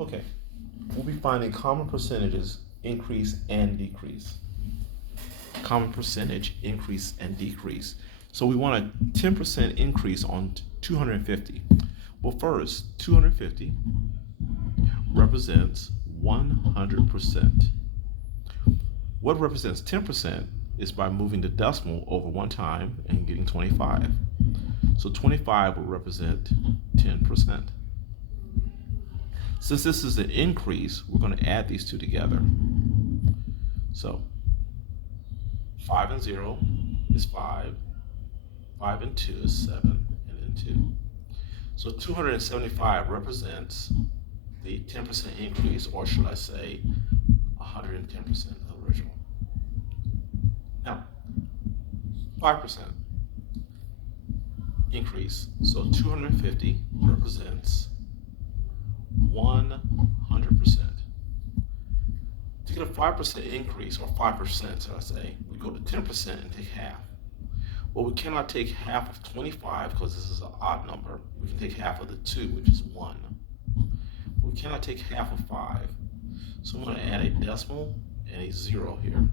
Okay, we'll be finding common percentages increase and decrease. Common percentage increase and decrease. So we want a 10% increase on 250. Well, first, 250 represents 100%. What represents 10% is by moving the decimal over one time and getting 25. So 25 will represent 10%. Since this is an increase, we're going to add these two together. So 5 and 0 is 5, 5 and 2 is 7, and then 2. So 275 represents the 10% increase, or should I say 110% of the original. Now, 5% increase. So 250 represents 100%. To get a 5% increase, or 5%, should I say, we go to 10% and take half. Well, we cannot take half of 25 because this is an odd number. We can take half of the 2, which is 1. We cannot take half of 5. So I'm going to add a decimal and a 0 here.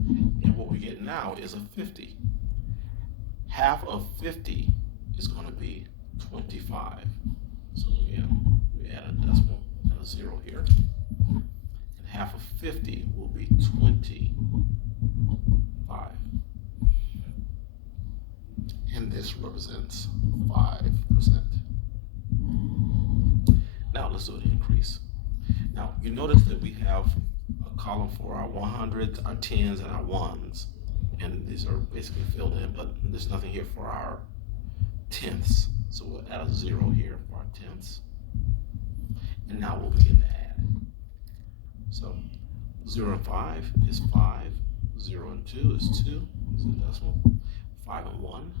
And what we get now is a 50. Half of 50 is going to be 25. So again, we add a decimal and a 0 here. And half of 50 will be 25. And this represents 5%. Now let's do an increase. Now you notice that we have a column for our 100s, our 10s, and our 1s. And these are basically filled in, but there's nothing here for our tenths. So we'll add a 0 here for our tenths. And now we'll begin to add. So 0 and 5 is 5. 0 and 2 is 2. This is a decimal. 5 and 1,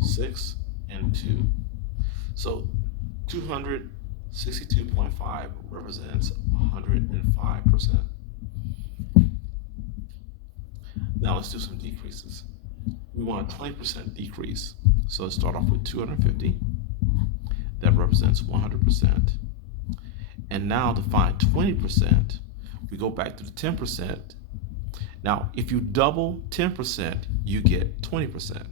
6 and 2. So 262.5 represents 105%. Now let's do some decreases. We want a 20% decrease. So let's start off with 250. That represents 100%. And now to find 20%, we go back to the 10%. Now, if you double 10%, you get 20%.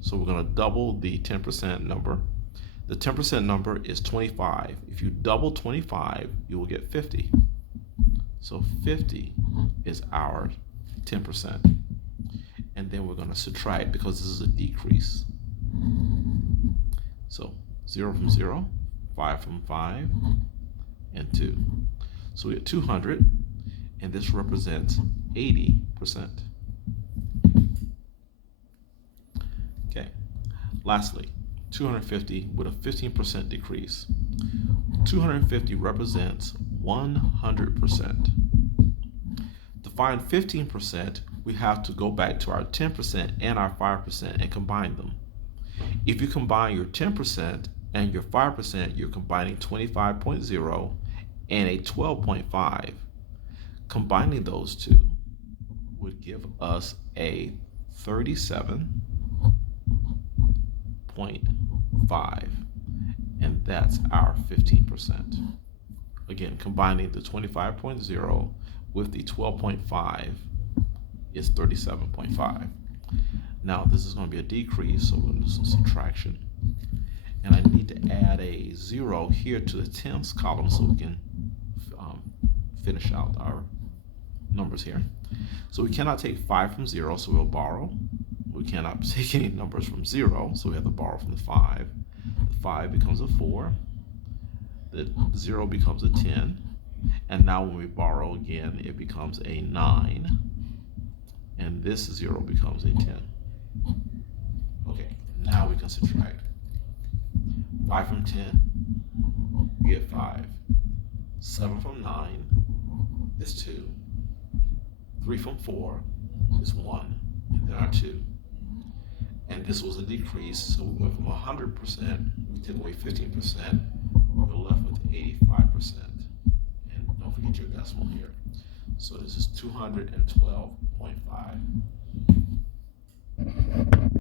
So we're going to double the 10% number. The 10% number is 25. If you double 25, you will get 50. So 50 is our 10%. And then we're going to subtract because this is a decrease. So 0 from 0, 5 from 5, and 2. So we get 200, and this represents 80%. Okay, lastly, 250 with a 15% decrease. 250 represents 100%. To find 15%, we have to go back to our 10% and our 5% and combine them. If you combine your 10% and your 5%, you're combining 25.0 and a 12.5. Combining those two would give us a 37.5, and that's our 15%. Again, combining the 25.0 with the 12.5 is 37.5. Now this is going to be a decrease, so we're going to do some subtraction. And I need to add a 0 here to the tenths column so we can finish out our numbers here. So we cannot take 5 from 0, so we'll borrow. We cannot take any numbers from 0, so we have to borrow from the 5. The 5 becomes a 4. The 0 becomes a 10. And now when we borrow again, it becomes a 9. And this 0 becomes a 10. Okay, now we can subtract. 5 from 10, we get 5. 7 from 9 is 2. 3 from 4 is 1. And then our 2. And this was a decrease, so we went from 100%, we took away 15%, we're left with 85%. And don't forget your decimal here. So this is 212.5.